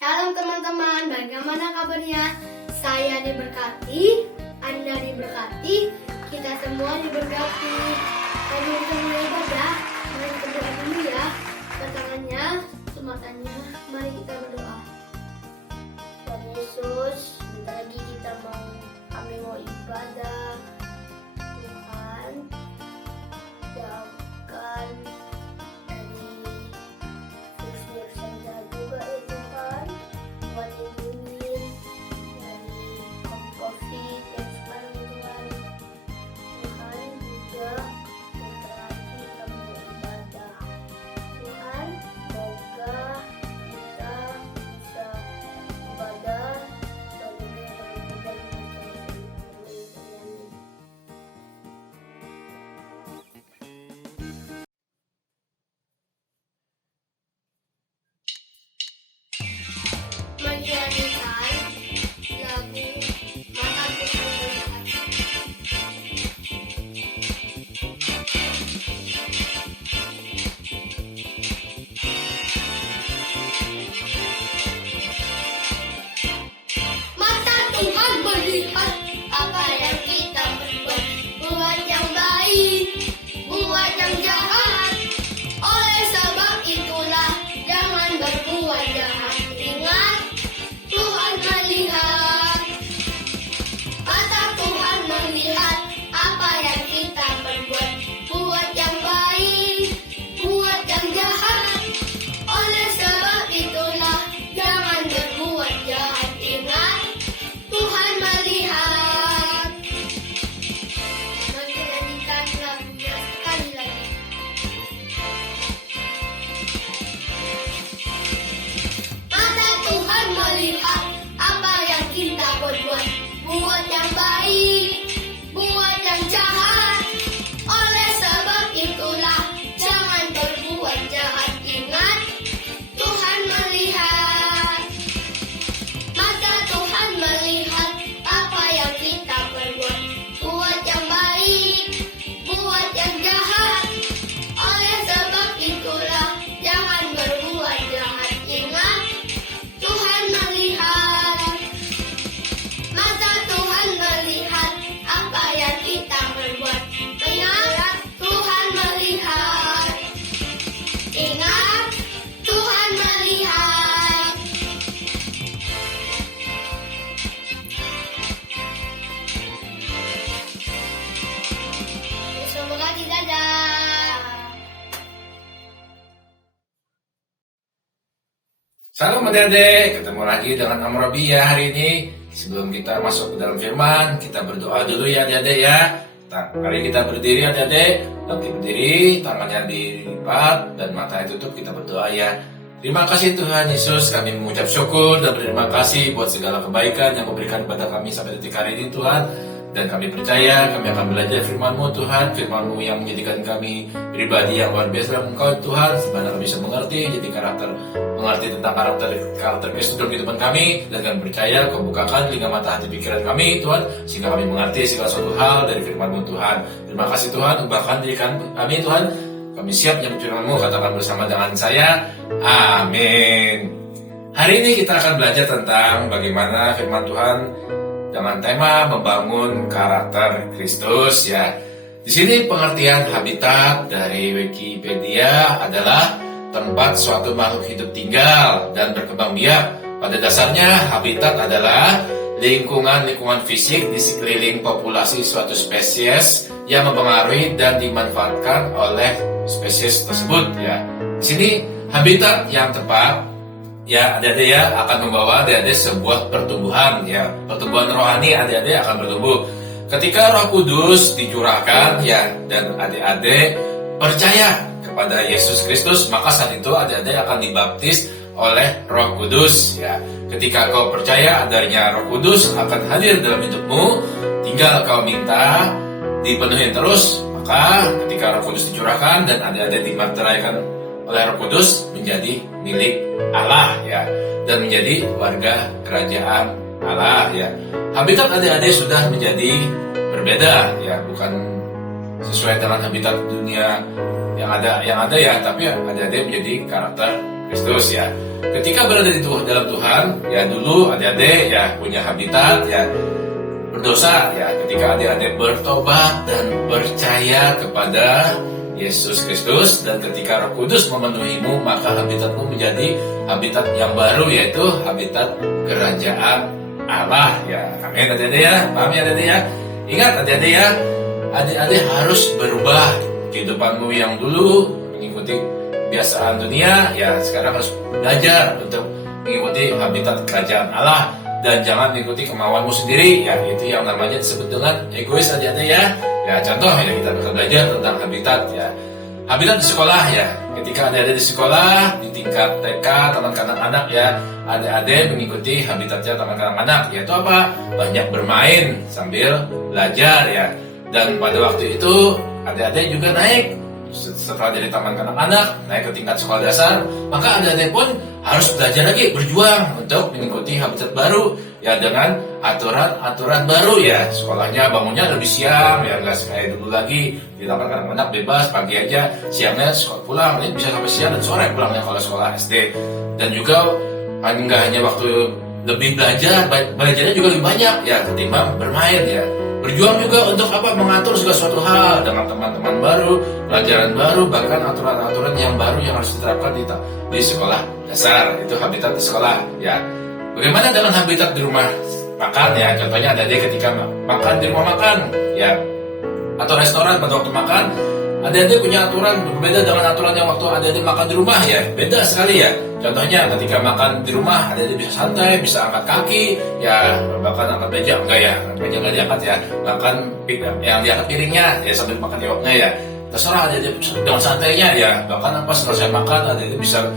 Shalom teman-teman, bagaimana kabarnya? Saya diberkati, Anda diberkati, kita semua diberkati. Mari kita mulai ibadah, mari kita berdoa dulu ya. Tangannya, matanya, mari kita berdoa. Tuhan Yesus, bentar lagi kami mau ibadah. Tuhan, jauhkan dari virus saja juga ya Tuhan. Tuhan lindungi dari COVID yang sekarang Tuhan. Tuhan juga bentar lagi kami mau ibadah. Tuhan, semoga kita bisa ibadah dan menyanyikan lagu Mataku Melihat. Mata Tuhan melihat apa yang kita berbuat, buat yang baik, buat yang jahat. Oleh sebab itulah jangan berbuat jahat. Ingat, Tuhan melihat. Mata Tuhan melihat apa yang kita berbuat, buat yang baik, buat yang jahat. Oleh sebab itulah jangan berbuat jahat. Ingat, Tuhan melihat. Mari kita nyanyikan lagunya sekali lagi. Mata Tuhan melihat apa yang kita berbuat, buat yang baik, buat yang jahat. Oleh sebab itulah jangan berbuat jahat. Ingat, Tuhan melihat. Mata Tuhan melihat apa yang kita berbuat, buat yang baik, buat yang jahat. Oleh sebab itulah jangan berbuat jahat. Ingat, Tuhan melihat. Mata Tuhan melihat apa yang kita berbuat. Ingat, Tuhan melihat. Ingat, Tuhan melihat. Semoga tidak ada. Salam adik-adik, ketemu lagi dengan Om Robi ya hari ini. Sebelum kita masuk ke dalam firman, kita berdoa dulu ya adik-adik ya. Mari kita berdiri adik-adik. Oke, berdiri, tangannya dilipat dan matanya tutup, kita berdoa ya. Terima kasih Tuhan Yesus, kami mengucap syukur dan berterima kasih buat segala kebaikan yang memberikan kepada kami sampai detik hari ini Tuhan. Dan kami percaya kami akan belajar firman-Mu Tuhan, firman-Mu yang menjadikan kami pribadi yang luar biasa dalam Engkau Tuhan, supaya kami bisa mengerti tentang karakter Kristus dalam kehidupan kami. Dan kami percaya Kau bukakan telinga mata hati pikiran kami Tuhan, sehingga kami mengerti segala suatu hal dari firman-Mu Tuhan. Terima kasih Tuhan, ubahkan diri kami Tuhan. Kami siap yang firman-Mu, katakan bersama dengan saya, amin. Hari ini kita akan belajar tentang bagaimana firman Tuhan dengan tema membangun karakter Kristus ya. Di sini pengertian habitat dari Wikipedia adalah tempat suatu makhluk hidup tinggal dan berkembang biak. Pada dasarnya habitat adalah lingkungan fisik di sekeliling populasi suatu spesies yang mempengaruhi dan dimanfaatkan oleh spesies tersebut ya. Di sini habitat yang tepat ya adik-adik ya akan membawa adik-adik sebuah pertumbuhan ya. Pertumbuhan rohani adik-adik akan bertumbuh. Ketika Roh Kudus dicurahkan ya dan adik-adik percaya kepada Yesus Kristus, maka saat itu adik-adik akan dibaptis oleh Roh Kudus ya. Ketika kau percaya adanya Roh Kudus akan hadir dalam hidupmu, tinggal kau minta dipenuhi terus, maka ketika Roh Kudus dicurahkan dan adik-adik dimateraikan oleh Roh Kudus menjadi milik Allah ya, dan menjadi warga kerajaan Allah ya. Habitat adik-adik sudah menjadi berbeda ya, bukan sesuai dengan habitat dunia yang ada ya, tapi adik-adik menjadi karakter Kristus ya. Ketika berada di dalam Tuhan, ya dulu adik-adik ya punya habitat ya berdosa ya. Ketika adik-adik bertobat dan percaya kepada Yesus Kristus, dan ketika Roh Kudus memenuhimu, maka habitatmu menjadi habitat yang baru, yaitu habitat kerajaan Allah ya. Amin adik-adik ya. Paham ya adik-adik ya? Ingat adik-adik ya, adik-adik harus berubah kehidupanmu yang dulu mengikuti kebiasaan dunia ya, sekarang harus belajar untuk mengikuti habitat kerajaan Allah dan jangan mengikuti kemauanmu sendiri ya. Itu yang namanya disebut dengan egois adik-adik ya. Ya contoh ya, kita bakal belajar tentang habitat ya. Habitat di sekolah ya. Ketika adik-adik di sekolah di tingkat TK, taman kanak-kanak ya, adik-adik mengikuti habitatnya taman kanak-kanak, yaitu apa? Banyak bermain sambil belajar ya. Dan pada waktu itu adik-adik juga naik setelah dari taman kanak-kanak naik ke tingkat sekolah dasar, maka adik-adik pun harus belajar lagi, berjuang untuk mengikuti habitat baru ya, dengan aturan-aturan baru ya. Sekolahnya bangunnya lebih siang ya, nggak kayak dulu lagi di taman kanak-kanak bebas pagi aja, siangnya sekolah pulang, ini bisa sampai siang dan sore pulangnya kalau sekolah SD. Dan juga nggak hanya waktu lebih belajarnya juga lebih banyak ya ketimbang bermain ya. Berjuang juga untuk apa? Mengatur segala suatu hal dengan teman-teman baru, pelajaran baru, bahkan aturan-aturan yang baru yang harus diterapkan di sekolah dasar. Itu habitat di sekolah ya. Bagaimana dengan habitat di rumah makan ya? Contohnya ada ketika makan di rumah makan ya, atau restoran pada waktu makan, adik-adik punya aturan berbeda dengan aturan yang waktu adik-adik makan di rumah ya. Beda sekali ya. Contohnya ketika makan di rumah, adik-adik bisa santai, bisa angkat kaki ya, bahkan angkat meja enggak ya, meja nggak diangkat ya, bahkan yang diangkat piringnya ya sambil makan yoknya ya. Terserah adik-adik dengan santainya ya, bahkan apa selesai makan adik-adik bisa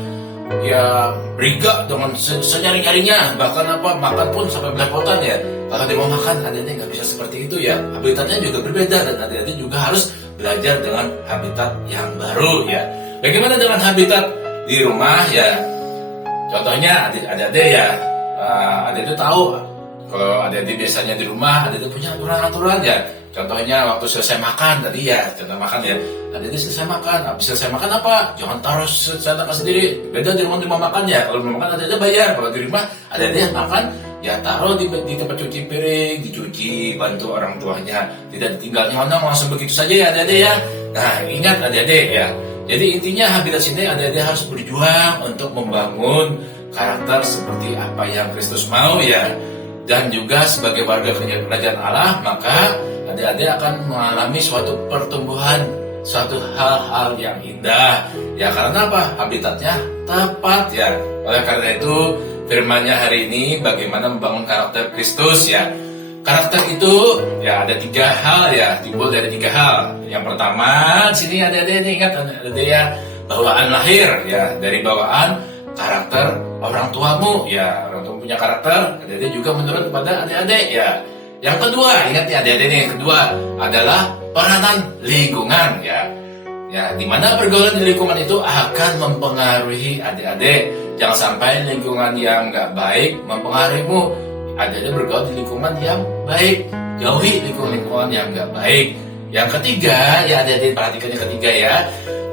ya beriga dengan senyaring-nyaringnya, bahkan apa makan pun sampai belepotan ya. Kalau di rumah makan adik-adik nggak bisa seperti itu ya. Habitatnya juga berbeda dan adik-adik juga harus belajar dengan habitat yang baru ya. Bagaimana dengan habitat di rumah ya? Contohnya adik-adik ya, adik-adik tahu kalau adik-adik biasanya di rumah adik-adik punya aturan-aturan ya. Contohnya waktu selesai makan tadi ya, contoh makan ya, adik-adik selesai makan, habis selesai makan apa? Jangan taruh senjata sendiri. Beda di rumah makan ya, kalau rumah makan adik-adik bayar, kalau di rumah adik-adik makan ya taruh di tempat cuci piring, dicuci, bantu orang tuanya, tidak ditinggal nyonong langsung begitu saja ya adik-adik ya. Nah ingat adik-adik ya, jadi intinya habitat sini adik-adik harus berjuang untuk membangun karakter seperti apa yang Kristus mau ya. Dan juga sebagai warga kerajaan Allah, maka adik-adik akan mengalami suatu pertumbuhan, suatu hal-hal yang indah ya. Karena apa? Habitatnya tepat ya. Oleh karena itu firman-Nya hari ini bagaimana membangun karakter Kristus ya. Karakter itu ya ada 3 hal ya, timbul dari 3 hal. Yang pertama, sini adik-adik ingat adik-adik ya, bawaan lahir ya, dari bawaan karakter orang tuamu ya. Orang tua punya karakter, adik-adik juga menurut kepada adik-adik ya. Yang kedua, ingat ya adik-adik, yang kedua adalah peranan lingkungan ya. Ya, di mana pergaulan di lingkungan itu akan mempengaruhi adik-adik. Jangan sampai lingkungan yang nggak baik mempengaruhimu. Adik-adik bergaul di lingkungan yang baik, jauhi lingkungan yang nggak baik. Yang ketiga, ya adik-adik perhatikan yang ketiga ya,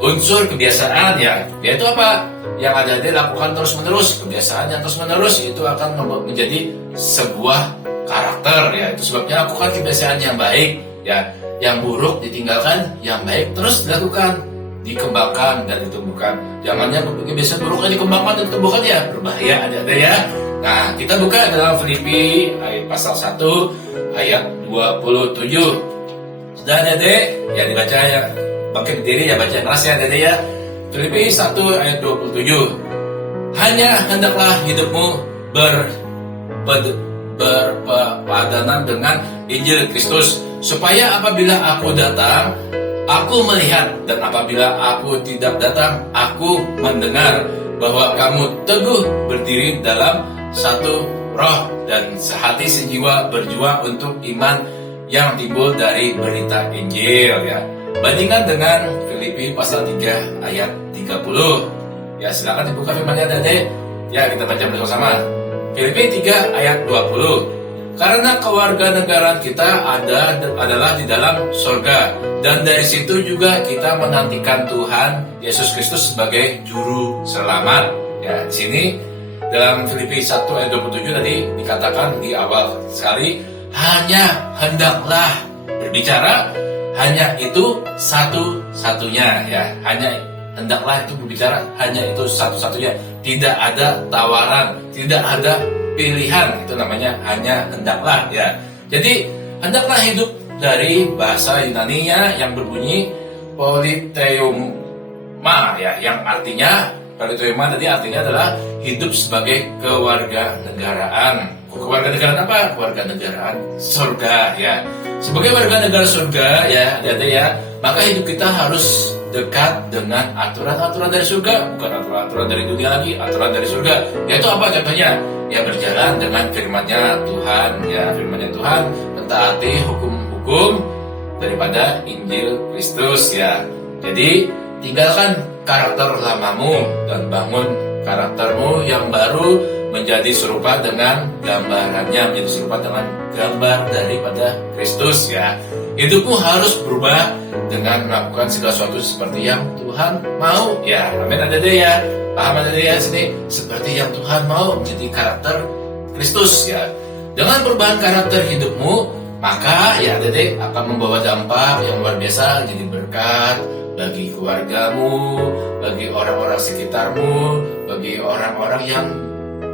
unsur kebiasaan ya, yaitu apa? Yang adik-adik lakukan terus-menerus, kebiasaan yang terus-menerus itu akan menjadi sebuah karakter ya. Itu sebabnya lakukan kebiasaan yang baik ya, yang buruk ditinggalkan, yang baik terus dilakukan, dikembangkan dan ditumbuhkan. Jangannya kebiasaan buruk dikembangkan dan ditumbuhkan ya, berbahaya adik-adik ya. Nah, kita buka dalam Filipi ayat pasal 1 ayat 27. Sudah adik-adik? Ya dibaca ya. Bangkit berdiri ya, baca keras ya adik-adik ya. Filipi 1 ayat 27. Hanya hendaklah hidupmu berpadanan dengan Injil Kristus, supaya apabila aku datang, aku melihat, dan apabila aku tidak datang, aku mendengar bahwa kamu teguh berdiri dalam satu roh dan sehati sejiwa berjuang untuk iman yang timbul dari berita Injil ya. Bandingkan dengan Filipi pasal 3 ayat 30. Ya silakan dibuka firman-Nya adik-adik. Ya kita baca bersama-sama. Filipi 3 ayat 20. Karena kewarganegaraan kita adalah di dalam surga, dan dari situ juga kita menantikan Tuhan Yesus Kristus sebagai juru selamat. Ya, di sini dalam Filipi 1 ayat 27 tadi dikatakan di awal sekali, hanya hendaklah berbicara, hanya itu satu-satunya ya. Hanya hendaklah itu berbicara, hanya itu satu-satunya. Tidak ada tawaran, tidak ada pilihan. Itu namanya hanya hendaklah ya. Jadi hendaklah hidup dari bahasa Yunani-nya yang berbunyi politeuma ya, yang artinya politeuma tadi artinya adalah hidup sebagai kewarganegaraan. Kewarganegaraan apa? Kewarganegaraan surga ya. Sebagai warga negara surga ya, adik-adik ya, maka hidup kita harus dekat dengan aturan-aturan dari surga, bukan aturan-aturan dari dunia lagi, aturan dari surga. Yaitu apa contohnya? Ya berjalan dengan firman-Nya Tuhan, ya firman-Nya Tuhan, mentaati hukum-hukum daripada Injil Kristus ya. Jadi tinggalkan karakter lamamu dan bangun karaktermu yang baru menjadi serupa dengan gambarannya, menjadi serupa dengan gambar daripada Kristus ya. Hidupmu harus berubah dengan melakukan segala sesuatu seperti yang Tuhan mau ya. Amin, adik-adik ya. Paham adik-adik ya sini? Seperti yang Tuhan mau, menjadi karakter Kristus ya. Dengan perubahan karakter hidupmu, maka ya adik-adik akan membawa dampak yang luar biasa, jadi berkat bagi keluargamu, bagi orang-orang sekitarmu, bagi orang-orang yang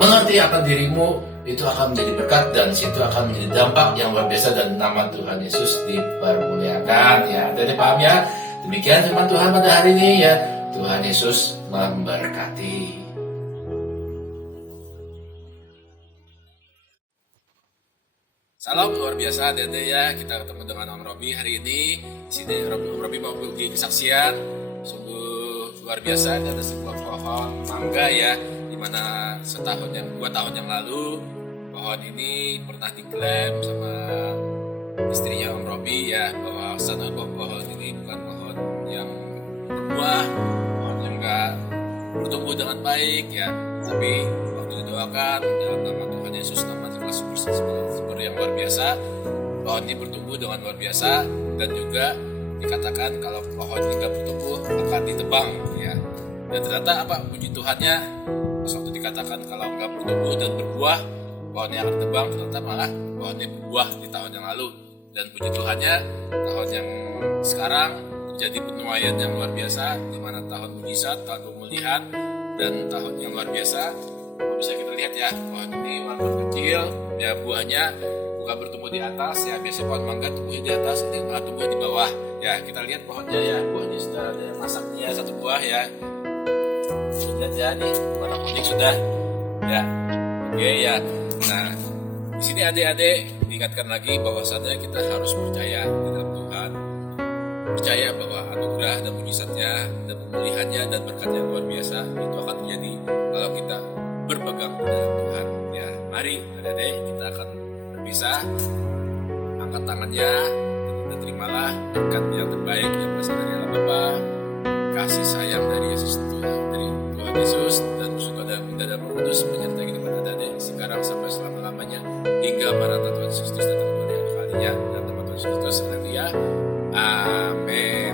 mengerti akan dirimu. Itu akan menjadi berkat dan situ akan menjadi dampak yang luar biasa dan nama Tuhan Yesus dipermuliakan ya. Adik-adik paham ya? Demikian firman Tuhan pada hari ini ya. Tuhan Yesus memberkati. Salam luar biasa adik-adik ya. Kita ketemu dengan Om Robi hari ini. Di sini Om Robi mau berbagi kesaksian. Sungguh luar biasa. Ada sebuah pohon mangga ya, dimana 2 tahun yang lalu pohon ini pernah diklaim sama istrinya Om Robi ya, bahwa pohon ini bukan pohon yang berbuah, pohon yang enggak bertumbuh dengan baik ya, tapi waktu didoakan dalam nama Tuhan Yesus, nama ikhlas sumber yang luar biasa, pohon ini bertumbuh dengan luar biasa. Dan juga dikatakan kalau pohon ini enggak bertumbuh akan ditebang ya. Dan ternyata apa, puji Tuhannya, pas waktu dikatakan kalau enggak bertumbuh dan berbuah, pohonnya akan ditebang, ternyata malah pohonnya berbuah di tahun yang lalu. Dan puji Tuhannya, tahun yang sekarang terjadi penuaian yang luar biasa, di mana tahun mujizat, tahun pemulihan, dan tahun yang luar biasa. Bisa kita lihat ya, pohon ini walaupun kecil, ya buahnya bukan bertumbuh di atas ya, biasanya pohon mangga tumbuh di atas, ini malah tumbuh di bawah. Ya kita lihat pohonnya ya, buahnya sudah ada yang masaknya 1 buah ya. Sudah jadi warna kuning sudah ya. Oke ya. Nah, di sini adik-adik diingatkan lagi bahwasannya kita harus percaya di dalam Tuhan, percaya bahwa anugerah dan mujizatnya dan pemulihannya dan berkatnya luar biasa itu akan terjadi kalau kita berpegang pada Tuhan ya. Mari adik-adik kita akan berpisah, angkat tangannya dan terimalah berkat yang terbaik yang berasal dari Allah Bapa, kasih sayang dari Yesus Tuhan, dari Tuhan Yesus, dan surga dan Roh Kudus menyertai kehidupan adik-adik sekarang sampai selama-lamanya hingga Maranatha Tuhan Yesus Kristus datang kedua kalinya. Dan nama Tuhan Yesus Kristus, haleluya, amin.